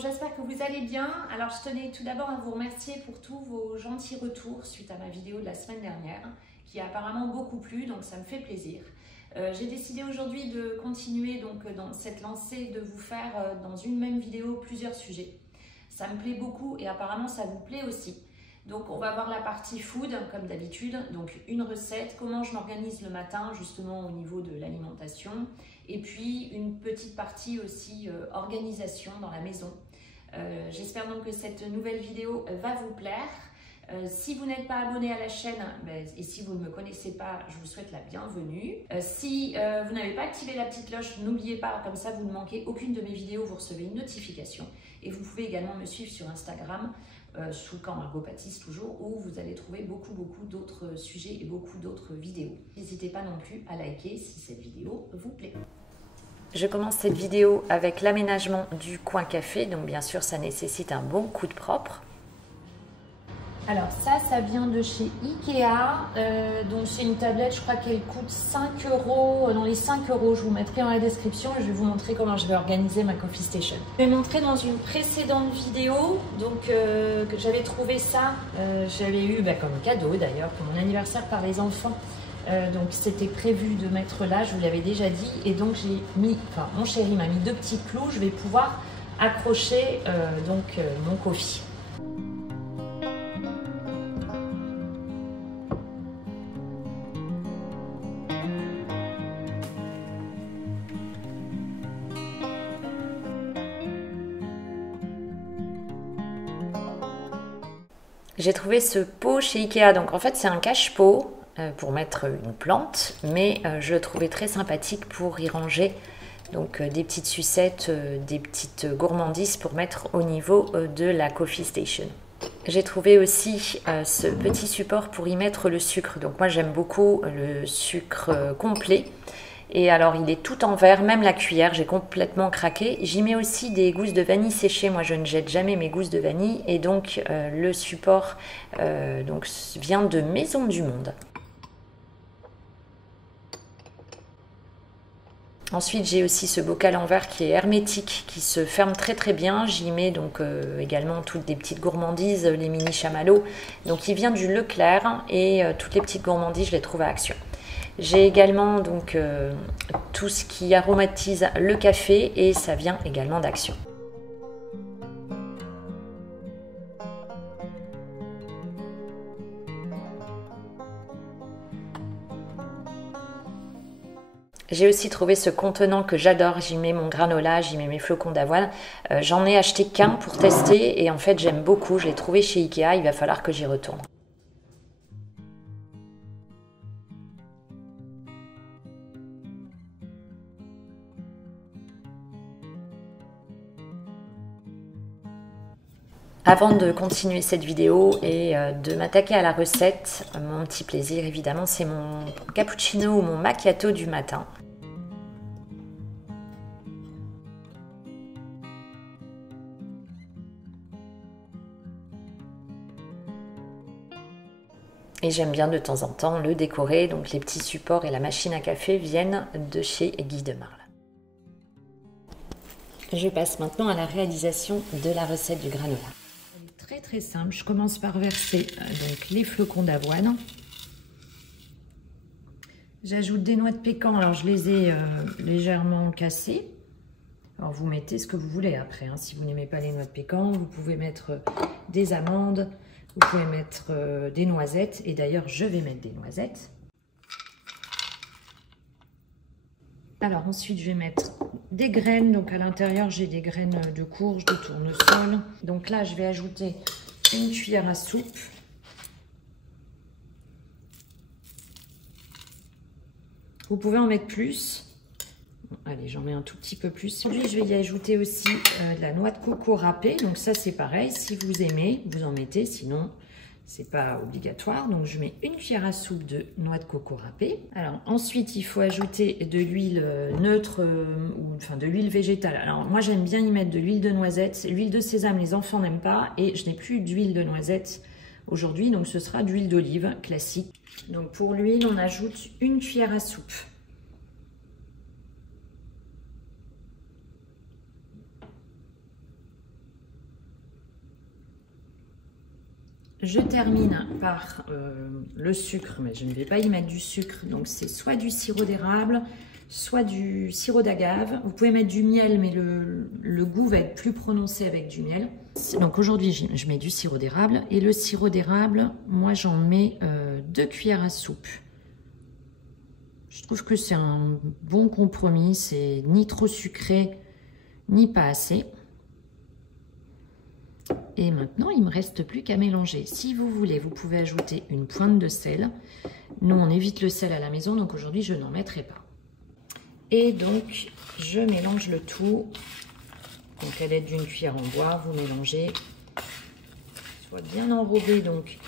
j'espère que vous allez bien. Alors je tenais tout d'abord à vous remercier pour tous vos gentils retours suite à ma vidéo de la semaine dernière qui a apparemment beaucoup plu, donc ça me fait plaisir. J'ai décidé aujourd'hui de continuer donc dans cette lancée de vous faire dans une même vidéo plusieurs sujets. Ça me plaît beaucoup et apparemment ça vous plaît aussi. Donc on va voir la partie food comme d'habitude, donc une recette, comment je m'organise le matin justement au niveau de l'alimentation, et puis une petite partie aussi organisation dans la maison. J'espère donc que cette nouvelle vidéo va vous plaire. Si vous n'êtes pas abonné à la chaîne et si vous ne me connaissez pas, je vous souhaite la bienvenue. Si vous n'avez pas activé la petite cloche, n'oubliez pas, comme ça vous ne manquez aucune de mes vidéos, vous recevez une notification. Et vous pouvez également me suivre sur Instagram, sous le camp Margot Pâtisse toujours, où vous allez trouver beaucoup d'autres sujets et beaucoup d'autres vidéos. N'hésitez pas non plus à liker si cette vidéo vous plaît. Je commence cette vidéo avec l'aménagement du coin café, donc bien sûr ça nécessite un bon coup de propre. Alors ça vient de chez Ikea, donc c'est une tablette, je crois qu'elle coûte 5 €, dans les 5 €, je vous mettrai dans la description et je vais vous montrer comment je vais organiser ma coffee station. Je vais montrer dans une précédente vidéo, donc que j'avais trouvé ça, j'avais eu comme cadeau d'ailleurs pour mon anniversaire par les enfants. Donc c'était prévu de mettre là, je vous l'avais déjà dit, et donc j'ai mis, mon chéri m'a mis 2 petits clous, je vais pouvoir accrocher mon coffee. J'ai trouvé ce pot chez Ikea, donc en fait c'est un cache-pot pour mettre une plante, mais je le trouvais très sympathique pour y ranger donc des petites sucettes, des petites gourmandises pour mettre au niveau de la coffee station. J'ai trouvé aussi ce petit support pour y mettre le sucre, donc moi j'aime beaucoup le sucre complet. Et alors il est tout en verre, même la cuillère, j'ai complètement craqué. J'y mets aussi des gousses de vanille séchées, moi je ne jette jamais mes gousses de vanille. Et donc le support vient de Maison du Monde. Ensuite j'ai aussi ce bocal en verre qui est hermétique, qui se ferme très bien. J'y mets donc également toutes des petites gourmandises, les mini chamallows. Donc il vient du Leclerc et toutes les petites gourmandises je les trouve à Action. J'ai également donc tout ce qui aromatise le café et ça vient également d'Action. J'ai aussi trouvé ce contenant que j'adore, j'y mets mon granola, j'y mets mes flocons d'avoine. J'en ai acheté qu'un pour tester et en fait j'aime beaucoup, je l'ai trouvé chez Ikea, il va falloir que j'y retourne. Avant de continuer cette vidéo et de m'attaquer à la recette, mon petit plaisir évidemment c'est mon cappuccino ou mon macchiato du matin. Et j'aime bien de temps en temps le décorer, donc les petits supports et la machine à café viennent de chez Guy de Marle. Je passe maintenant à la réalisation de la recette du granola. Très simple, je commence par verser donc les flocons d'avoine. J'ajoute des noix de pécan, alors je les ai légèrement cassées. Alors vous mettez ce que vous voulez après, hein. Si vous n'aimez pas les noix de pécan, vous pouvez mettre des amandes, vous pouvez mettre des noisettes, et d'ailleurs je vais mettre des noisettes. Alors ensuite je vais mettre des graines, donc à l'intérieur j'ai des graines de courge, de tournesol. Donc là je vais ajouter une cuillère à soupe. Vous pouvez en mettre plus. Allez, j'en mets un tout petit peu plus. Aujourd'hui je vais y ajouter aussi de la noix de coco râpée. Donc ça c'est pareil, si vous aimez, vous en mettez, sinon c'est pas obligatoire. Donc je mets une cuillère à soupe de noix de coco râpée. Alors ensuite il faut ajouter de l'huile neutre ou de l'huile végétale. Alors moi j'aime bien y mettre de l'huile de noisette. L'huile de sésame les enfants n'aiment pas et je n'ai plus d'huile de noisette aujourd'hui, donc ce sera d'huile d'olive classique. Donc pour l'huile on ajoute une cuillère à soupe. Je termine par le sucre, mais je ne vais pas y mettre du sucre. Donc c'est soit du sirop d'érable, soit du sirop d'agave. Vous pouvez mettre du miel, mais le goût va être plus prononcé avec du miel. Donc aujourd'hui, je mets du sirop d'érable. Et le sirop d'érable, moi j'en mets 2 cuillères à soupe. Je trouve que c'est un bon compromis. C'est ni trop sucré, ni pas assez. Et maintenant, il ne me reste plus qu'à mélanger. Si vous voulez, vous pouvez ajouter une pointe de sel. Nous, on évite le sel à la maison, donc aujourd'hui, je n'en mettrai pas. Et donc, je mélange le tout. Donc, à l'aide d'une cuillère en bois, vous mélangez. Soit bien enrobé, donc,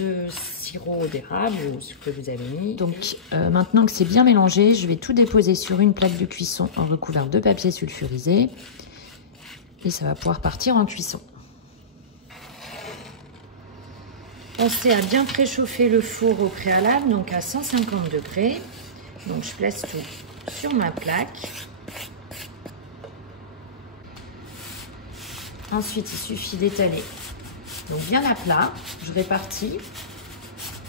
de sirop d'érable ou ce que vous avez mis. Donc, maintenant que c'est bien mélangé, je vais tout déposer sur une plaque de cuisson en recouvert de papier sulfurisé. Et ça va pouvoir partir en cuisson. Pensez à bien préchauffer le four au préalable, donc à 150 degrés. Donc je place tout sur ma plaque. Ensuite, il suffit d'étaler donc bien à plat. Je répartis.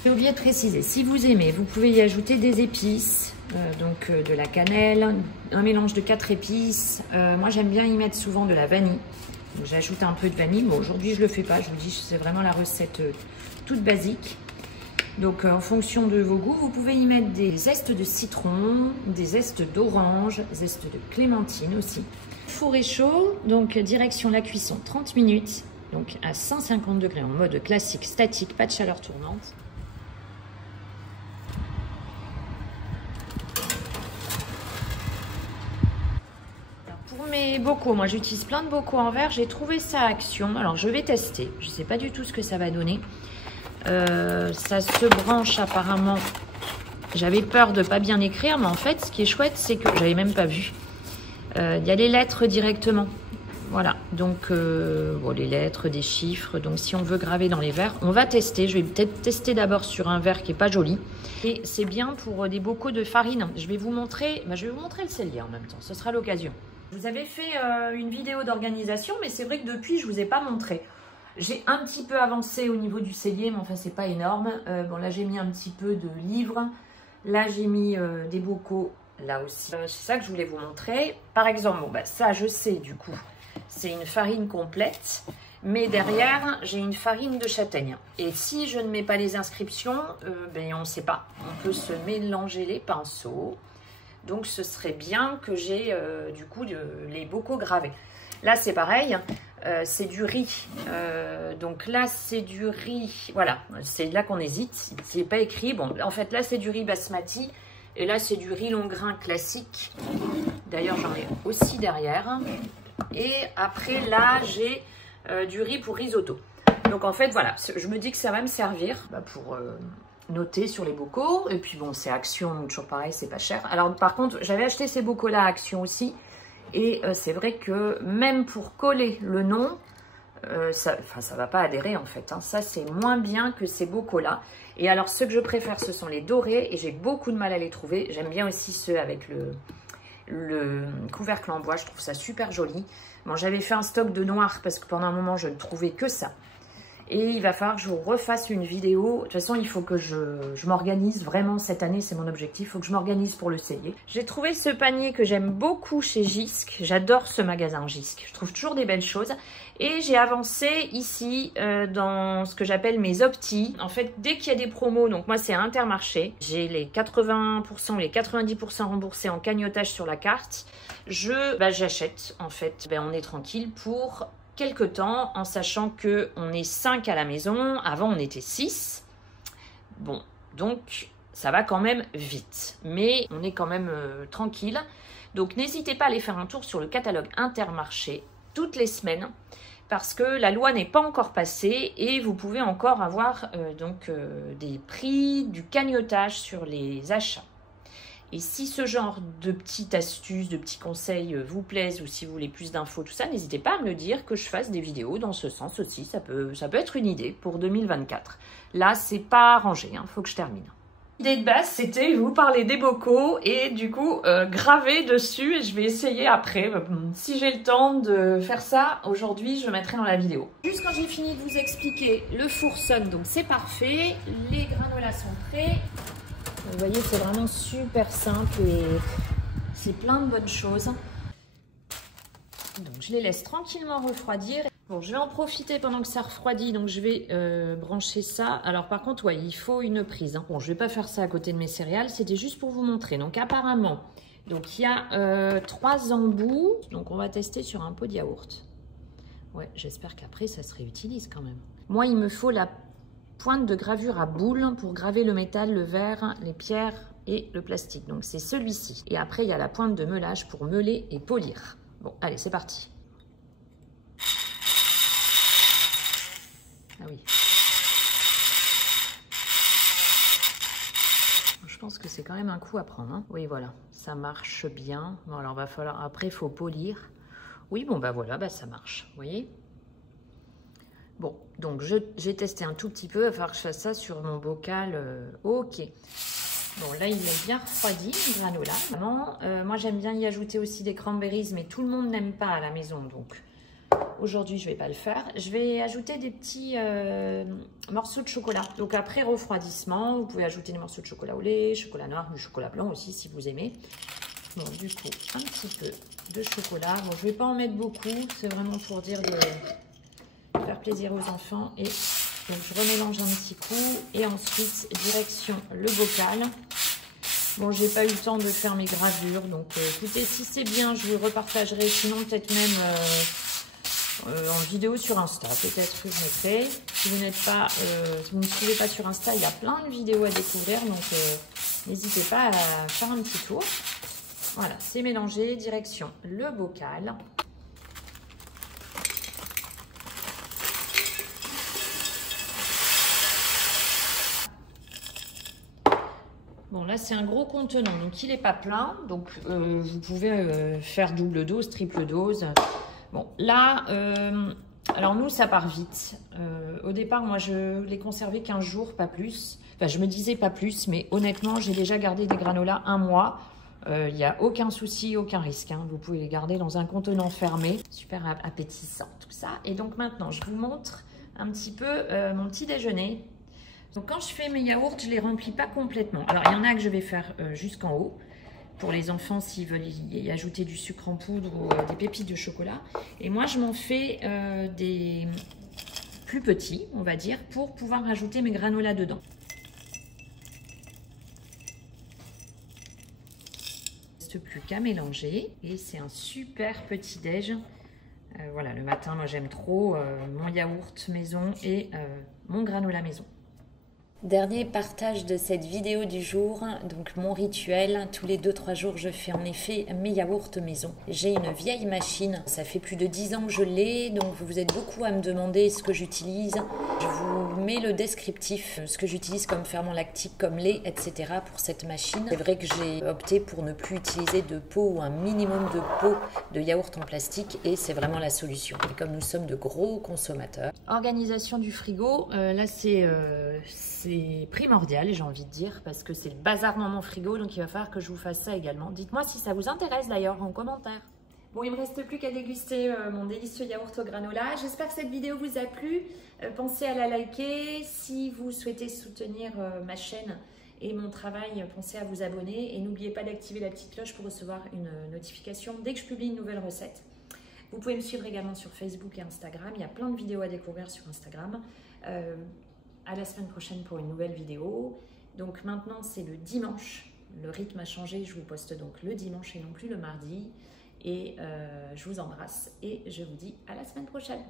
J'ai oublié de préciser, si vous aimez, vous pouvez y ajouter des épices, donc de la cannelle, un mélange de 4 épices. Moi, j'aime bien y mettre souvent de la vanille. J'ajoute un peu de vanille. Bon, aujourd'hui, je ne le fais pas. Je vous dis, c'est vraiment la recette toute basique. Donc, en fonction de vos goûts, vous pouvez y mettre des zestes de citron, des zestes d'orange, zestes de clémentine aussi. Le four est chaud, donc direction la cuisson 30 minutes. Donc, à 150 degrés en mode classique, statique, pas de chaleur tournante. Pour mes bocaux, moi j'utilise plein de bocaux en verre. J'ai trouvé ça à Action. Alors je vais tester. Je ne sais pas du tout ce que ça va donner. Ça se branche apparemment. J'avais peur de ne pas bien écrire, mais en fait, ce qui est chouette, c'est que j'avais même pas vu. Il y a les lettres directement. Voilà. Donc bon, les lettres, des chiffres. Donc si on veut graver dans les verres, on va tester. Je vais peut-être tester d'abord sur un verre qui est pas joli. Et c'est bien pour des bocaux de farine. Je vais vous montrer. Je vais vous montrer le cellier en même temps. Ce sera l'occasion. Je vous avais fait une vidéo d'organisation, mais c'est vrai que depuis, je ne vous ai pas montré. J'ai un petit peu avancé au niveau du cellier, mais enfin, c'est pas énorme. Bon, là, j'ai mis un petit peu de livres. Là, j'ai mis des bocaux, là aussi. C'est ça que je voulais vous montrer. Par exemple, bon, ça, je sais, du coup, c'est une farine complète. Mais derrière, j'ai une farine de châtaigne. Et si je ne mets pas les inscriptions, on ne sait pas. On peut se mélanger les pinceaux. Donc, ce serait bien que j'ai du coup les bocaux gravés. Là, c'est pareil, c'est du riz. Donc là, c'est du riz. Voilà, c'est là qu'on hésite. C'est pas écrit. Bon, en fait, là, c'est du riz basmati. Et là, c'est du riz long grain classique. D'ailleurs, j'en ai aussi derrière. Et après, là, j'ai du riz pour risotto. Donc, en fait, voilà, je me dis que ça va me servir pour... noter sur les bocaux. Et puis bon, c'est Action, donc toujours pareil, c'est pas cher. Alors par contre, j'avais acheté ces bocaux là à Action aussi, et c'est vrai que même pour coller le nom, ça va pas adhérer en fait, hein. Ça c'est moins bien que ces bocaux là. Et alors ceux que je préfère, ce sont les dorés, et j'ai beaucoup de mal à les trouver. J'aime bien aussi ceux avec le couvercle en bois, je trouve ça super joli. Bon, j'avais fait un stock de noir parce que pendant un moment je ne trouvais que ça. Et il va falloir que je vous refasse une vidéo. De toute façon, il faut que je m'organise. Vraiment, cette année, c'est mon objectif. Il faut que je m'organise pour le cellier. J'ai trouvé ce panier que j'aime beaucoup chez Jysk. J'adore ce magasin Jysk. Je trouve toujours des belles choses. Et j'ai avancé ici dans ce que j'appelle mes optis. En fait, dès qu'il y a des promos, donc moi, c'est à Intermarché. J'ai les 80% ou les 90% remboursés en cagnotage sur la carte. J'achète, en fait. On est tranquille pour... quelque temps, en sachant que on est 5 à la maison. Avant, on était 6. Bon, donc ça va quand même vite. Mais on est quand même tranquille. Donc, n'hésitez pas à aller faire un tour sur le catalogue Intermarché toutes les semaines. Parce que la loi n'est pas encore passée et vous pouvez encore avoir des prix, du cagnotage sur les achats. Et si ce genre de petites astuces, de petits conseils vous plaisent, ou si vous voulez plus d'infos, tout ça, n'hésitez pas à me le dire, que je fasse des vidéos dans ce sens aussi. Ça peut être une idée pour 2024. Là, c'est pas arrangé, hein, faut que je termine. L'idée de base, c'était vous parler des bocaux et du coup graver dessus et je vais essayer après. Si j'ai le temps de faire ça, aujourd'hui, je mettrai dans la vidéo. Juste quand j'ai fini de vous expliquer, le four sonne, donc c'est parfait. Les granolas sont prêts. Vous voyez, c'est vraiment super simple et c'est plein de bonnes choses. Donc je les laisse tranquillement refroidir. Bon, je vais en profiter pendant que ça refroidit, donc je vais brancher ça. Alors par contre, ouais, il faut une prise. Bon, je vais pas faire ça à côté de mes céréales, c'était juste pour vous montrer. Donc apparemment, donc il y a 3 embouts, donc on va tester sur un pot de yaourt. Ouais, j'espère qu'après ça se réutilise quand même. Moi, il me faut la pointe de gravure à boule pour graver le métal, le verre, les pierres et le plastique. Donc c'est celui-ci. Et après, il y a la pointe de meulage pour meuler et polir. Bon, allez, c'est parti. Ah oui. Je pense que c'est quand même un coup à prendre. Hein. Oui, voilà, ça marche bien. Bon, alors va falloir. Après, il faut polir. Oui, bon, bah voilà, bah ça marche. Vous voyez? Bon, donc j'ai testé un tout petit peu. Il va falloir que je fasse ça sur mon bocal. Ok. Bon, là, il est bien refroidi, le granola. Moi, j'aime bien y ajouter aussi des cranberries, mais tout le monde n'aime pas à la maison, donc aujourd'hui, je ne vais pas le faire. Je vais ajouter des petits morceaux de chocolat. Donc, après refroidissement, vous pouvez ajouter des morceaux de chocolat au lait, chocolat noir, du chocolat blanc aussi, si vous aimez. Bon, du coup, un petit peu de chocolat. Bon, je ne vais pas en mettre beaucoup. C'est vraiment pour dire de faire plaisir aux enfants. Et donc, je remélange un petit coup. Et ensuite, direction le bocal. Bon, j'ai pas eu le temps de faire mes gravures. Donc, écoutez, si c'est bien, je vous repartagerai. Sinon, peut-être même... en vidéo sur Insta, peut-être que je mettrai. Si vous n'êtes pas, si vous ne me suivez pas sur Insta, il y a plein de vidéos à découvrir, donc n'hésitez pas à faire un petit tour. Voilà, c'est mélangé, direction le bocal. Bon, là, c'est un gros contenant, donc il n'est pas plein, donc vous pouvez faire double dose, triple dose. Bon, là, alors nous, ça part vite. Au départ, moi, je l'ai conservé 15 jours, pas plus. Enfin, je me disais pas plus, mais honnêtement, j'ai déjà gardé des granolas 1 mois. Il n'y a aucun souci, aucun risque. Hein. Vous pouvez les garder dans un contenant fermé. Super appétissant, tout ça. Et donc maintenant, je vous montre un petit peu mon petit déjeuner. Donc quand je fais mes yaourts, je ne les remplis pas complètement. Alors, il y en a que je vais faire jusqu'en haut. Pour les enfants, s'ils veulent y ajouter du sucre en poudre ou des pépites de chocolat. Et moi, je m'en fais des plus petits, on va dire, pour pouvoir rajouter mes granolas dedans. Il ne reste plus qu'à mélanger. Et c'est un super petit déj. Voilà, le matin, moi, j'aime trop mon yaourt maison et mon granola maison. Dernier partage de cette vidéo du jour, donc mon rituel, tous les 2-3 jours je fais en effet mes yaourts maison. J'ai une vieille machine, ça fait plus de 10 ans que je l'ai, donc vous êtes beaucoup à me demander ce que j'utilise. Je vous mets le descriptif, ce que j'utilise comme ferment lactique, comme lait, etc. pour cette machine. C'est vrai que j'ai opté pour ne plus utiliser de pot ou un minimum de pot de yaourt en plastique et c'est vraiment la solution. Et comme nous sommes de gros consommateurs. Organisation du frigo, là c'est primordial, j'ai envie de dire, parce que c'est le bazar dans mon frigo, donc il va falloir que je vous fasse ça également. Dites-moi si ça vous intéresse d'ailleurs en commentaire. Bon, il ne me reste plus qu'à déguster mon délicieux yaourt au granola. J'espère que cette vidéo vous a plu. Pensez à la liker. Si vous souhaitez soutenir ma chaîne et mon travail, pensez à vous abonner. Et n'oubliez pas d'activer la petite cloche pour recevoir une notification dès que je publie une nouvelle recette. Vous pouvez me suivre également sur Facebook et Instagram. Il y a plein de vidéos à découvrir sur Instagram. À la semaine prochaine pour une nouvelle vidéo. Donc maintenant, c'est le dimanche. Le rythme a changé. Je vous poste donc le dimanche et non plus le mardi. Et je vous embrasse et je vous dis à la semaine prochaine.